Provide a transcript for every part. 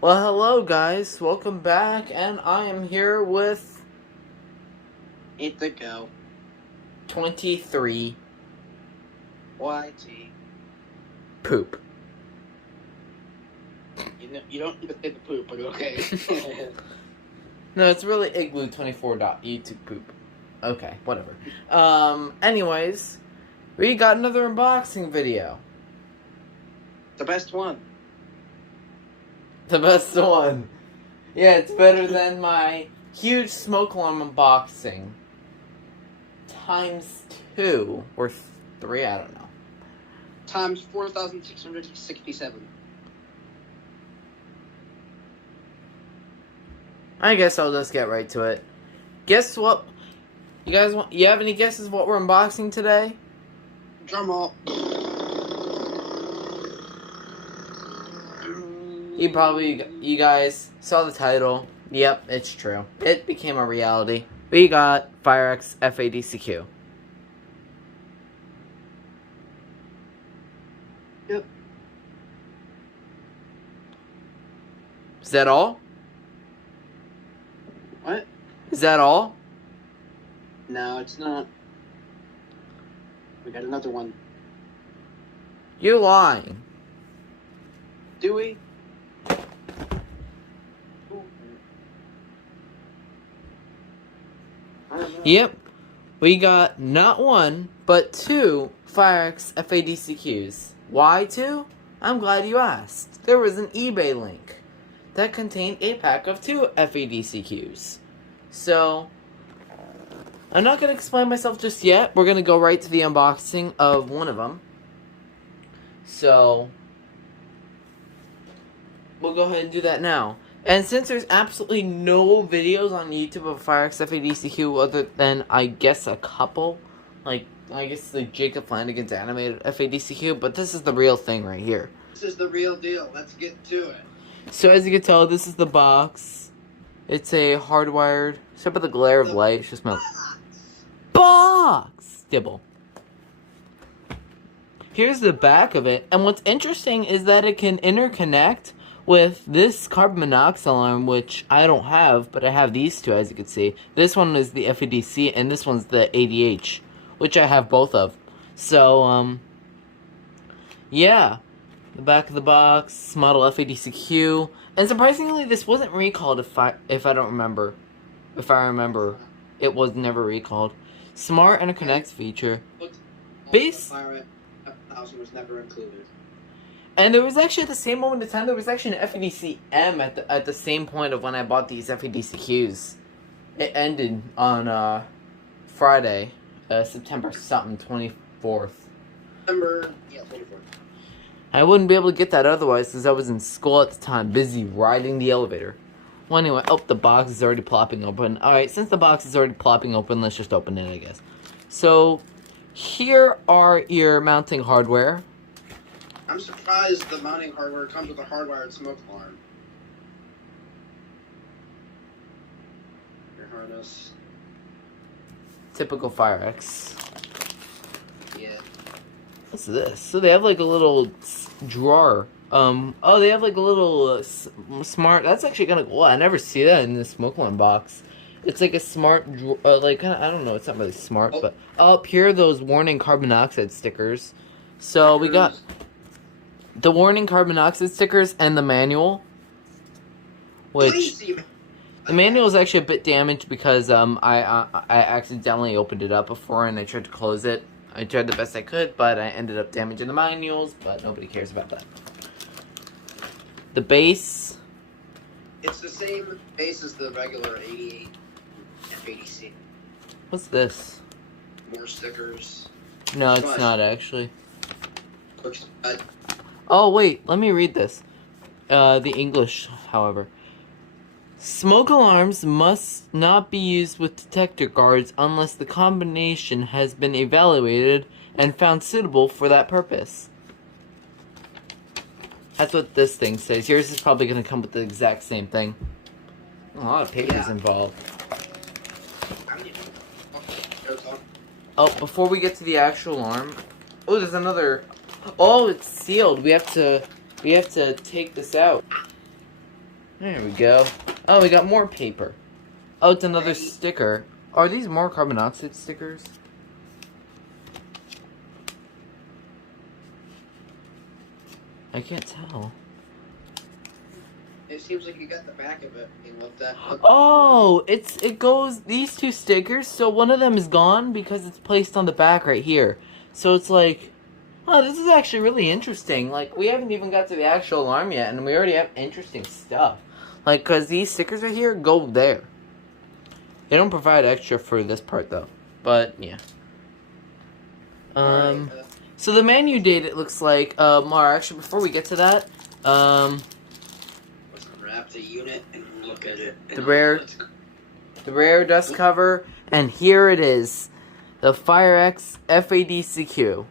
Well, hello guys, welcome back, and I am here with 8 to go. 23 YT. poop. You don't need to say the poop, but okay. No, it's really igloo24.youtube poop. Okay, whatever. Anyways, we got another unboxing video. The best one. The best one. Yeah, it's better than my huge smoke alarm unboxing. Times 2 or 3, I don't know. Times 4,667. I guess I'll just get right to it. Guess what? You have any guesses what we're unboxing today? Drum roll. You guys saw the title. Yep, it's true. It became a reality. We got FireX FADCQ. Yep. Is that all? What? Is that all? No, it's not. We got another one. You're lying. Do we? Yep. We got not one, but 2 FireX FADCQs. Why 2? I'm glad you asked. There was an eBay link that contained a pack of 2 FADCQs. So, I'm not going to explain myself just yet. We're going to go right to the unboxing of one of them. So, we'll go ahead and do that now. And since there's absolutely no videos on YouTube of FireX FADCQ other than, I guess, a couple, like, I guess the Jacob Flanagan's animated FADCQ, but this is the real thing right here. This is the real deal. Let's get to it. So as you can tell, this is the box. It's a hardwired, except for the glare of light, it's just my box! Dibble. Here's the back of it, and what's interesting is that it can interconnect with this carbon monoxide alarm, which I don't have, but I have these two, as you can see. This one is the FADC, and this one's the ADH, which I have both of. So, yeah. The back of the box, model FADCQ, and surprisingly, this wasn't recalled. If I remember, it was never recalled. Smart interconnect feature. Base. FireX F1000 was never included. And there was actually at the same moment in time, there was actually an FADC-M at the same point of when I bought these FADCQs. It ended on Friday, September something, 24th. September, yeah, 24th. I wouldn't be able to get that otherwise because I was in school at the time, busy riding the elevator. Well, anyway, the box is already plopping open. Alright, since the box is already plopping open, let's just open it, I guess. So, here are your mounting hardware. I'm surprised the mounting hardware comes with a hardwired smoke alarm. Your harness. Typical FireX. Yeah. What's this? So they have like a little drawer. Oh, they have like a little smart. That's actually kind of cool. I never see that in the smoke alarm box. It's like a smart, like, I don't know, it's not really smart, but up here are those warning carbon monoxide stickers. So we got the warning carbon monoxide stickers and the manual, which the manual is actually a bit damaged because I accidentally opened it up before and I tried to close it. I tried the best I could, but I ended up damaging the manuals, but nobody cares about that. The base. It's the same base as the regular 88 FADC. What's this? More stickers. No, it's not actually. Quick Oh, wait, let me read this. The English, however. Smoke alarms must not be used with detector guards unless the combination has been evaluated and found suitable for that purpose. That's what this thing says. Yours is probably going to come with the exact same thing. A lot of papers involved. Oh, before we get to the actual alarm... Oh, there's another... Oh, it's sealed. We have to take this out. There we go. Oh, we got more paper. Oh, it's another sticker. Are these more carbon monoxide stickers? I can't tell. It seems like you got the back of it. You know what that? Oh, it goes these two stickers. So one of them is gone because it's placed on the back right here. So it's like, oh, this is actually really interesting. Like we haven't even got to the actual alarm yet, and we already have interesting stuff. Like, cause these stickers right here go there. They don't provide extra for this part though, but yeah. So the menu date, it looks like, actually before we get to that, let's unwrap the unit and look at it. The rare dust cover, and here it is, the FireX FADCQ.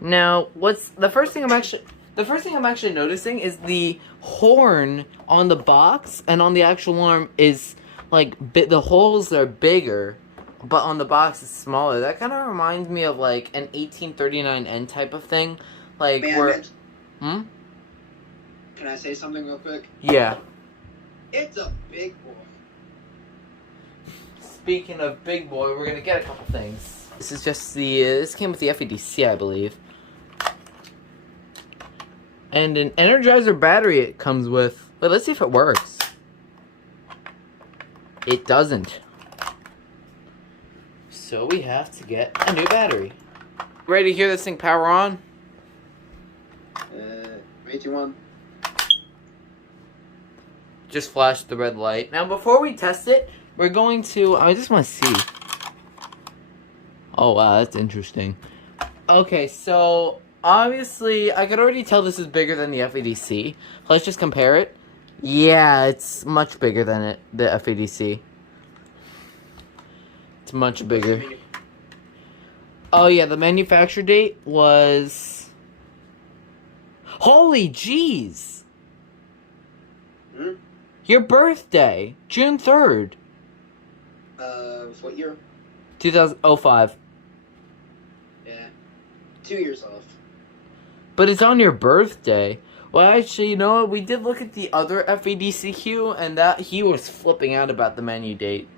Now, the first thing I'm actually noticing is the horn on the box and on the actual alarm is like the holes are bigger, but on the box it's smaller. That kind of reminds me of like an 1839N type of thing, like where. Can I say something real quick? Yeah. It's a big boy. Speaking of big boy, we're gonna get a couple things. This is just this came with the FADC, I believe. And an Energizer battery it comes with. But let's see if it works. It doesn't. So we have to get a new battery. Ready to hear this thing power on? 3, 2, 1. Just flashed the red light. Now before we test it, we're going to, I just want to see. Oh wow, that's interesting. Okay, so obviously I could already tell this is bigger than the FADC. Let's just compare it. Yeah, it's much bigger than the FADC. It's much bigger. Oh yeah, the manufacture date was... Holy jeez! Hmm? Your birthday, June 3rd. What year? 2005. Yeah. 2 years off. But it's on your birthday. Well, actually, you know what? We did look at the other FADCQ, and that he was flipping out about the menu date.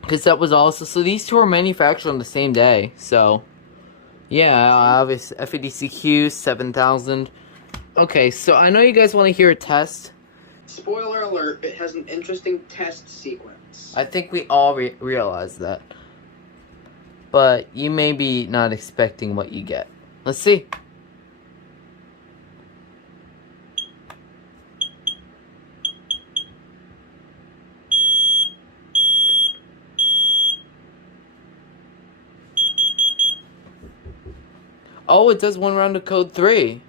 Because that was also... So these two are manufactured on the same day. So, yeah, obviously, FADCQ 7000. Okay, so I know you guys want to hear a test. Spoiler alert, it has an interesting test sequence. I think we all realize that. But you may be not expecting what you get. Let's see. Oh, it does one round of code 3.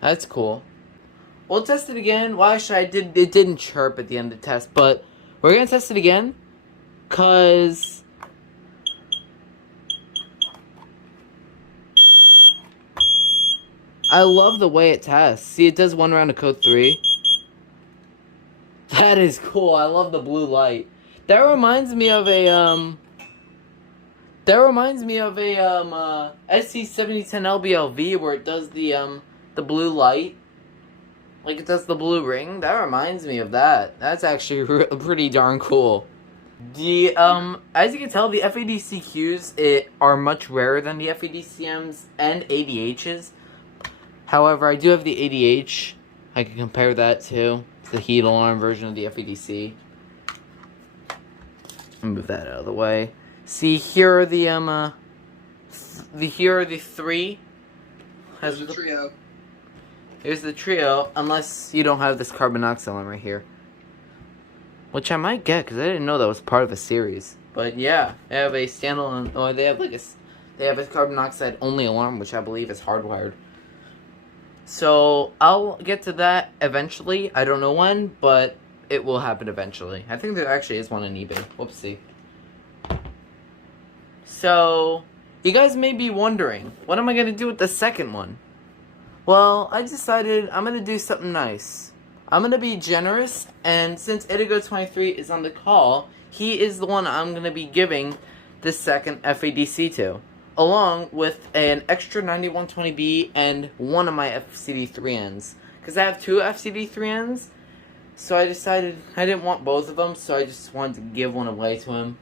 That's cool. We'll test it again. Well, actually, it didn't chirp at the end of the test, but we're gonna test it again, cause I love the way it tests. See, it does one round of code 3. That is cool. I love the blue light. That reminds me of a SC7010LBLV where it does the blue light. Like it does the blue ring. That reminds me of that. That's actually pretty darn cool. The as you can tell, the FADCQs are much rarer than the FADCMs and ADHs. However, I do have the ADH. I can compare that to the heat alarm version of the FADC. Move that out of the way. See, here are the here are the 3. Here's the trio. Here's the trio, unless you don't have this carbon monoxide one right here. Which I might get, because I didn't know that was part of a series. But yeah, they have a standalone, or they have a carbon monoxide only alarm, which I believe is hardwired. So, I'll get to that eventually. I don't know when, but it will happen eventually. I think there actually is one on eBay. Whoopsie. So, you guys may be wondering, what am I going to do with the second one? Well, I decided I'm going to do something nice. I'm going to be generous, and since Itigo23 is on the call, he is the one I'm going to be giving the second FADC to. along with an extra 9120B and one of my FCD3Ns. Because I have two FCD3Ns, so I decided I didn't want both of them, so I just wanted to give one away to him.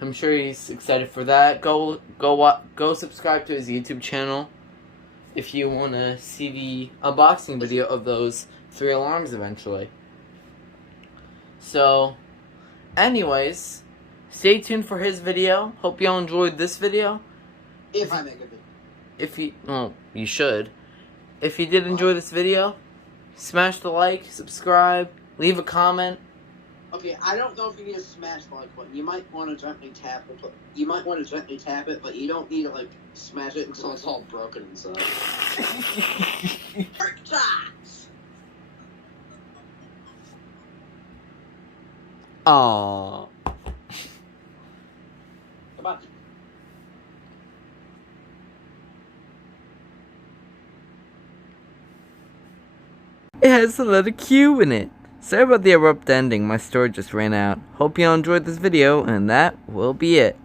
I'm sure he's excited for that. Go subscribe to his YouTube channel if you want to see the unboxing video of those 3 alarms eventually. So, anyways, stay tuned for his video. Hope y'all enjoyed this video. If I make a video. Well, you should. If you did enjoy this video, smash the like, subscribe, leave a comment. Okay, I don't know if you need to smash the like button. You might want to gently tap it, but you don't need to like smash it until it's all broken inside. Aww. Goodbye. It has the letter Q in it. Sorry about the abrupt ending, my storage just ran out. Hope you all enjoyed this video, and that will be it.